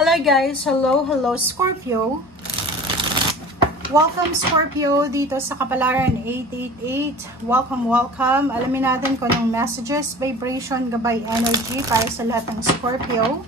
Hello guys, hello Scorpio. Welcome Scorpio dito sa Kapalaran 888. Welcome. Alamin natin kung anong messages, vibration, gabay, energy para sa lahat ng Scorpio.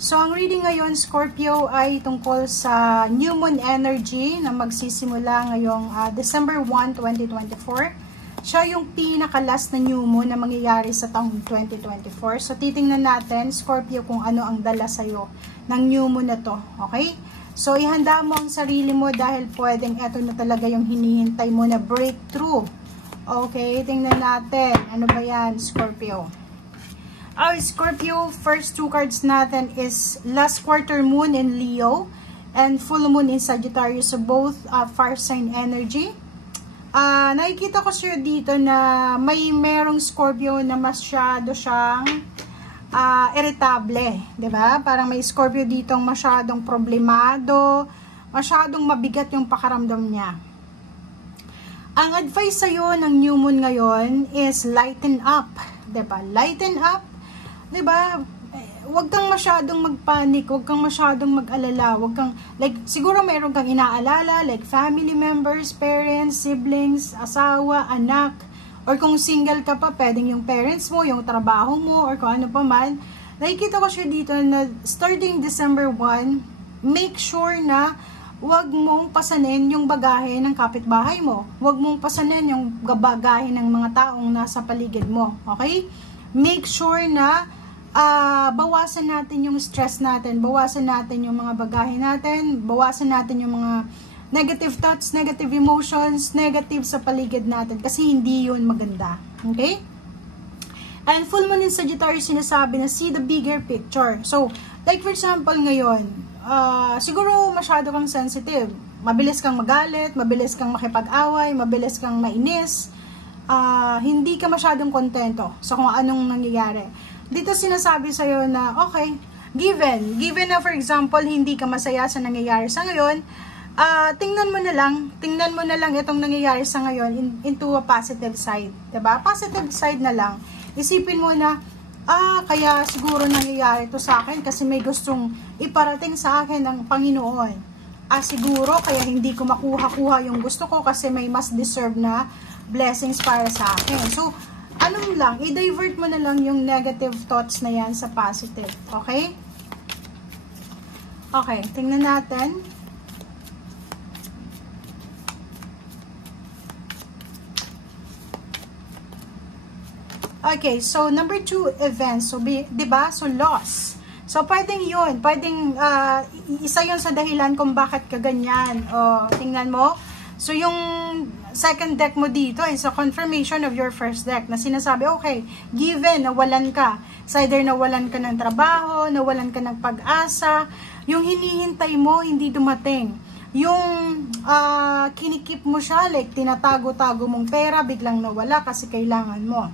So ang reading ngayon Scorpio ay tungkol sa new moon energy na magsisimula ngayong December 1, 2024. Siya yung pinaka-last na new moon na mangyayari sa taong 2024. So titingnan natin Scorpio kung ano ang dala sa'yo ng new moon na to. Okay? So ihanda mo ang sarili mo dahil pwedeng eto na talaga yung hinihintay mo na breakthrough. Okay? Tingnan natin. Ano ba yan Scorpio? Scorpio, first two cards natin is last quarter moon in Leo and full moon in Sagittarius. So both fire sign energy. Nakikita ko siya dito na merong Scorpio na masyado siyang irritable, 'di ba? Parang may Scorpio dito masyadong problemado, masyadong mabigat yung pakaramdam niya. Ang advice sa iyo ng new moon ngayon is lighten up, 'di ba? Lighten up, 'di ba? Huwag kang masyadong magpanik, huwag kang masyadong mag-alala, huwag kang, like, siguro meron kang inaalala, like family members, parents, siblings, asawa, anak, or kung single ka pa, pwedeng yung parents mo, yung trabaho mo, or kung ano pa man. Nakikita ko siya dito na starting December 1, make sure na huwag mong pasanin yung bagahe ng kapitbahay mo. Huwag mong pasanin yung bagahe ng mga taong nasa paligid mo. Okay? Make sure na bawasan natin yung stress natin, bawasan natin yung mga bagahe natin, bawasan natin yung mga negative thoughts, negative emotions, negative sa paligid natin kasi hindi yun maganda. Okay? And full moon in Sagittarius sinasabi na see the bigger picture. So, like for example ngayon, siguro masyado kang sensitive. Mabilis kang magalit, mabilis kang makipag-away, mabilis kang mainis, hindi ka masyadong kontento sa kung anong nangyayari. Dito sinasabi sa'yo na, okay, given na for example, hindi ka masaya sa nangyayari sa ngayon, tingnan mo na lang itong nangyayari sa ngayon into a positive side. Diba? Positive side na lang. Isipin mo na, kaya siguro nangyayari to sa akin kasi may gustong iparating sa akin ng Panginoon. Siguro kaya hindi ko makuha yung gusto ko kasi may mas deserve na blessings para sa akin. So, ano lang, i-divert mo na lang yung negative thoughts na yan sa positive. Okay? Okay, tingnan natin. Okay, so number 2 events. So, diba? So, loss. So, pwedeng yun. Pwedeng, isa yun sa dahilan kung bakit ka ganyan. O, tingnan mo. So, yung second deck mo dito is a confirmation of your first deck na sinasabi, okay, given nawalan ka, it's either nawalan ka ng trabaho, nawalan ka ng pag-asa, yung hinihintay mo, hindi dumating. Yung kinikip mo siya, like tinatago-tago mong pera, biglang nawala kasi kailangan mo.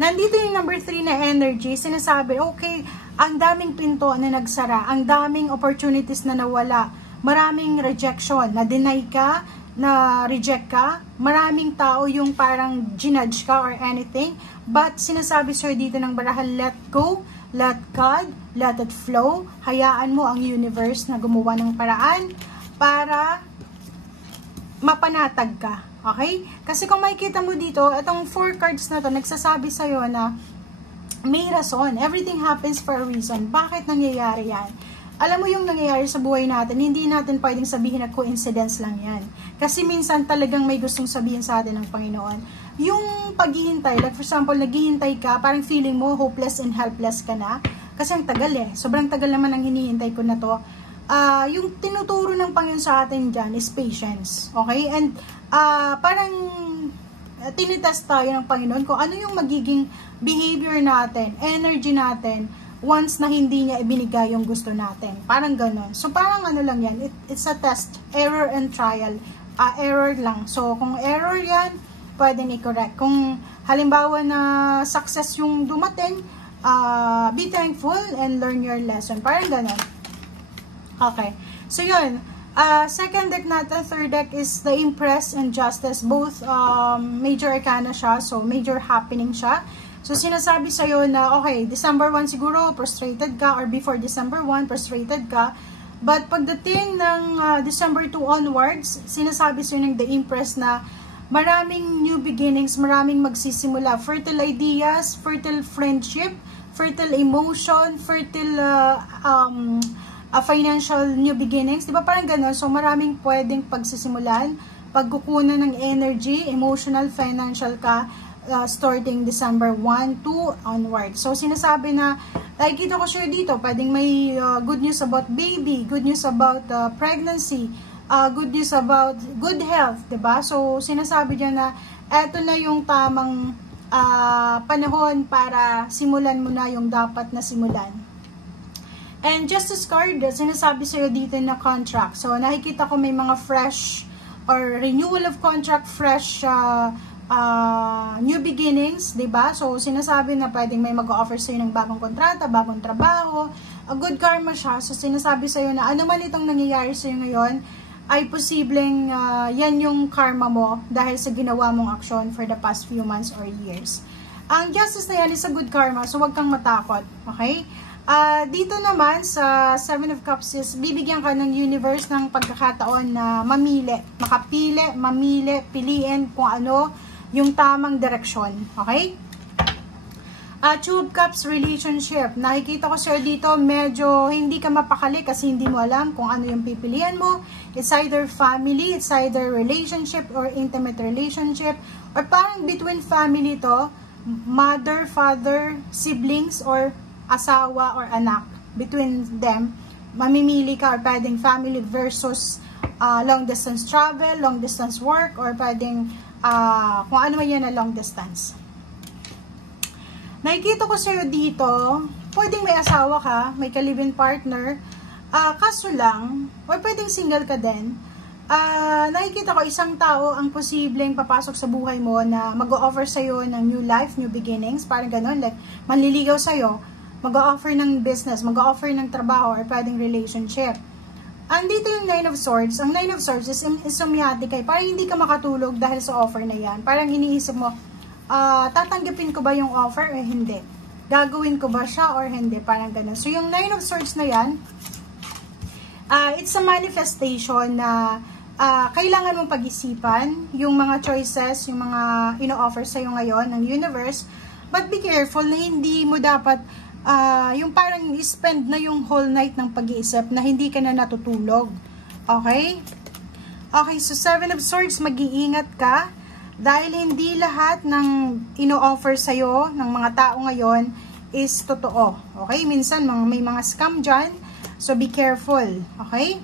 Nandito yung number 3 na energy, sinasabi, okay, ang daming pinto na nagsara, ang daming opportunities na nawala, maraming rejection, na-deny ka, na-reject ka, maraming tao yung parang ginudge ka or anything, but sinasabi sa'yo dito ng barahan, let go, let God, let it flow, hayaan mo ang universe na gumawa ng paraan para mapanatag ka, okay? Kasi kung makikita mo dito, itong 4 cards na to, nagsasabi sa'yo na may rason, everything happens for a reason. Bakit nangyayari yan? Alam mo yung nangyayari sa buhay natin, hindi natin pwedeng sabihin na coincidence lang yan. Kasi minsan talagang may gustong sabihin sa atin ng Panginoon. Yung paghihintay, like for example, naghihintay ka, parang feeling mo hopeless and helpless ka na. Kasi ang tagal sobrang tagal naman ang hinihintay ko na to. Yung tinuturo ng Panginoon sa atin dyan is patience. Okay? And parang tinitest tayo ng Panginoon kung ano yung magiging behavior natin, energy natin, once na hindi niya ibinigay yung gusto natin. Parang ganon. So, parang ano lang yan. It's a test. Error and trial. Error lang. So, kung error yan, pwedeng i-correct. Kung halimbawa na success yung dumating, be thankful and learn your lesson. Parang ganon. Okay. So, yun. Second deck natin, third deck is the Empress and Justice. Both major arcana siya. So, major happening siya. So, sinasabi sa'yo na, okay, December 1 siguro, frustrated ka, or before December 1, frustrated ka. But pagdating ng December 2 onwards, sinasabi sa'yo ng The Empress na maraming new beginnings, maraming magsisimula. Fertile ideas, fertile friendship, fertile emotion, fertile financial new beginnings. Diba parang gano'n? So, maraming pwedeng pagsisimulan, pagkukunan ng energy, emotional, financial ka, starting December 1 to onward. So, sinasabi na, nakikita ko siya dito, pwedeng may good news about baby, good news about pregnancy, good news about good health, diba? So, sinasabi niya na, eto na yung tamang panahon para simulan mo na yung dapat na simulan. And Justice card, sinasabi sa'yo dito na contract. So, nakikita ko may mga fresh or renewal of contract, fresh new beginnings, diba? So, sinasabi na pwedeng may mag-offer sa'yo ng bagong kontrata, bagong trabaho, a good karma siya. So, sinasabi sa'yo na ano man itong nangyayari sa'yo ngayon, ay posibleng yan yung karma mo dahil sa ginawa mong aksyon for the past few months or years. Ang justice na yan is a good karma, so huwag kang matakot, okay? Dito naman sa 7 of Cups is bibigyan ka ng universe ng pagkakataon na mamili, makapili, mamili, piliin kung ano yung tamang direksyon, okay? 2 of Cups relationship, nakikita ko sir dito medyo hindi ka mapakali kasi hindi mo alam kung ano yung pipilian mo. It's either family, it's either relationship or intimate relationship, or parang between family to, mother, father, siblings, or asawa or anak. Between them, mamimili ka, or pwedeng family versus long distance travel, long distance work, or pwedeng kung ano yan na long distance. Nakikita ko sa'yo dito, pwedeng may asawa ka, may ka-live-in partner, kaso lang, or pwedeng single ka din. Nakikita ko isang tao ang posibleng papasok sa buhay mo na mag-o-offer sa'yo ng new life, new beginnings, parang gano'n, like manliligaw sa'yo, mag-o-offer ng business, mag-o-offer ng trabaho, or pwedeng relationship. Andito yung 9 of Swords. Ang 9 of Swords is insomniatic kay. Parang hindi ka makatulog dahil sa offer na yan. Parang iniisip mo, tatanggapin ko ba yung offer o hindi? Gagawin ko ba siya or hindi? Parang ganun. So, yung 9 of Swords na yan, it's a manifestation na kailangan mong pag-isipan yung mga choices, yung mga ino-offer sa'yo ngayon ng universe. But be careful na hindi mo dapat yung parang spend na yung whole night ng pag-iisip na hindi ka na natutulog. Okay? Okay, so 7 of Swords, mag-iingat ka dahil hindi lahat ng ino-offer sa'yo ng mga tao ngayon is totoo. Okay? Minsan may mga scam dyan, so be careful. Okay?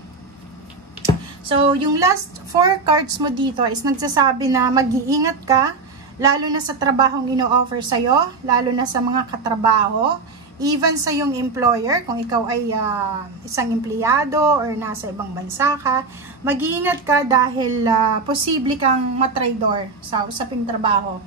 So, yung last 4 cards mo dito is nagsasabi na mag-iingat ka, lalo na sa trabahong ino-offer sa'yo, lalo na sa mga katrabaho, even sa yung employer, kung ikaw ay isang empleyado or nasa ibang bansa ka, mag-iingat ka dahil posible kang matraidor sa usaping trabaho.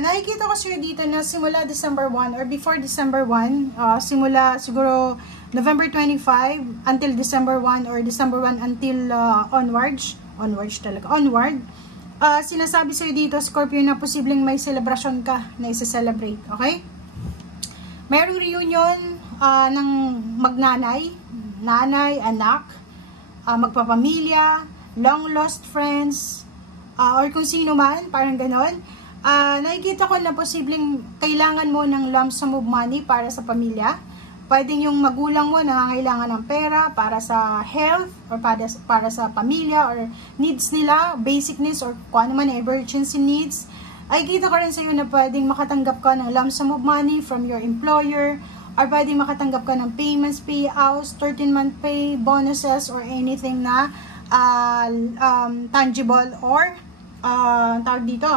Nakikita ko siya dito na simula December 1 or before December 1, simula siguro November 25 until December 1 or December 1 until onward, sinasabi sa'yo dito, Scorpio, na posibleng may celebration ka na isa-celebrate, okay? Mayroong reunion ng magnanay, nanay, anak, magpapamilya, long lost friends, or kung sino man, parang ganon. Nakikita ko na posibleng kailangan mo ng lump sum of money para sa pamilya. Pwedeng yung magulang mo nangangailangan ng pera para sa health or para sa pamilya or needs nila, basic needs or kung ano man, emergency needs. Ay kita ko rin sa iyo na pwedeng makatanggap ka ng lump sum of money from your employer or pwedeng makatanggap ka ng payments, payouts, 13-month pay, bonuses, or anything na tangible or tawag dito,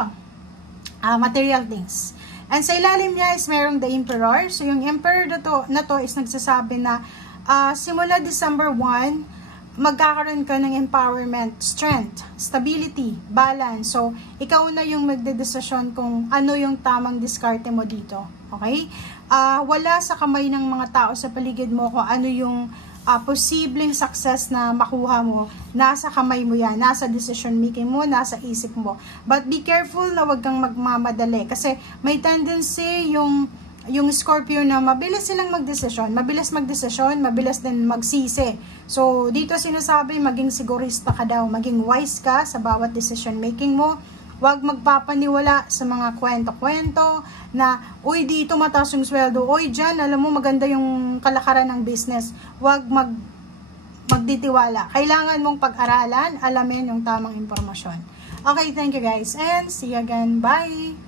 material things. And sa ilalim niya is merong the Emperor. So yung Emperor na to is nagsasabi na simula December 1, magkakaroon ka ng empowerment, strength, stability, balance. So, ikaw na yung magdedesisyon kung ano yung tamang diskarte mo dito. Okay? Wala sa kamay ng mga tao sa paligid mo kung ano yung posibleng success na makuha mo, nasa kamay mo yan, nasa decision making mo, nasa isip mo. But be careful na wag kang magmamadali kasi may tendency yung Scorpio na mabilis silang magdesisyon, mabilis din magsisi. So, dito sinasabi, maging sigurista ka daw, maging wise ka sa bawat decision making mo. Huwag magpapaniwala sa mga kwento-kwento na, uy, dito mataas yung sweldo, uy, dyan, alam mo, maganda yung kalakaran ng business. Huwag magditiwala. Kailangan mong pag-aralan, alamin yung tamang impormasyon. Okay, thank you guys, and see you again. Bye!